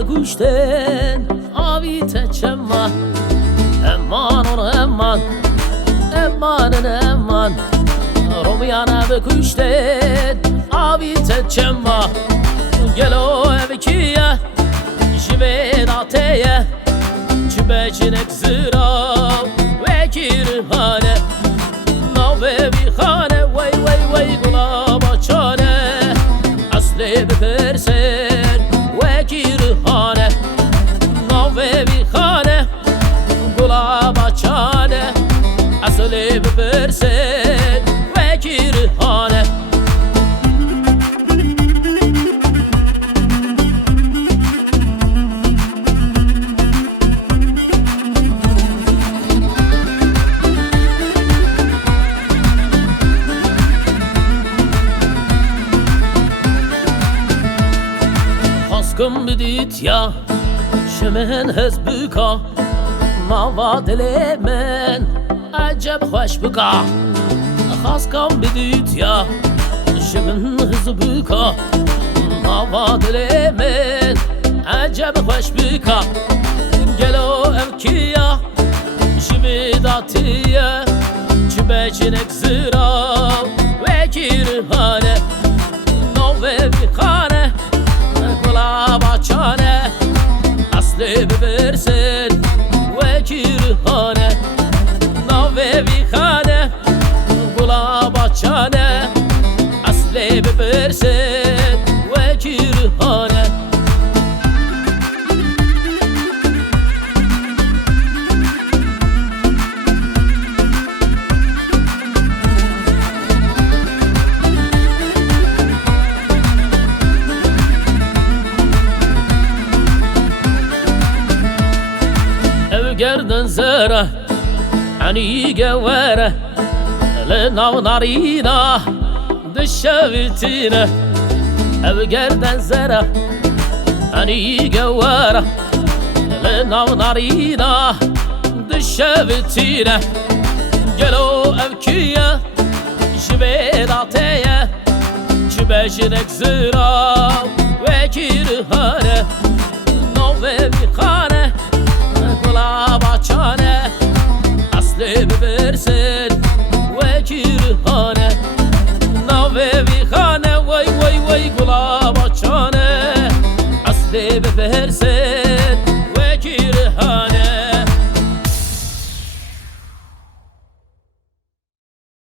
بگوشتن آویت چمان امان امان امان امان رومیانه بگوشتن آویت چمان گلو بکیه جویداتیه چبچنک زرا وکیرهانه نوه بیخانه وی وی وی گلابا چانه اصلی بپرسن وکیرهانه نوه بیخانه گلابا چانه اصلی بپرسن وکیرهانه Kım bidit ya şemen hezbika mava dilemen acab hoş bika Khaskam bidit ya şemen hezbika mava dilemen acab hoş bika Gelo evkiya şividatiye çibecinek zira vekirhane nove bikane Gulaba çane asli bibirsin vekirhane nave vikhane Gulaba çane asli bibirsin vekirhane Gerden zera ani gewara lena narina dışavitine ev gerden zera ani gewara lena narina dışavitine gelo evkiye jvedateye çbejinek zira vekirhane nove vikhane Gulaba çane asli bibirsin vekirhane nave vikhane vay vay vay gulaba çane asli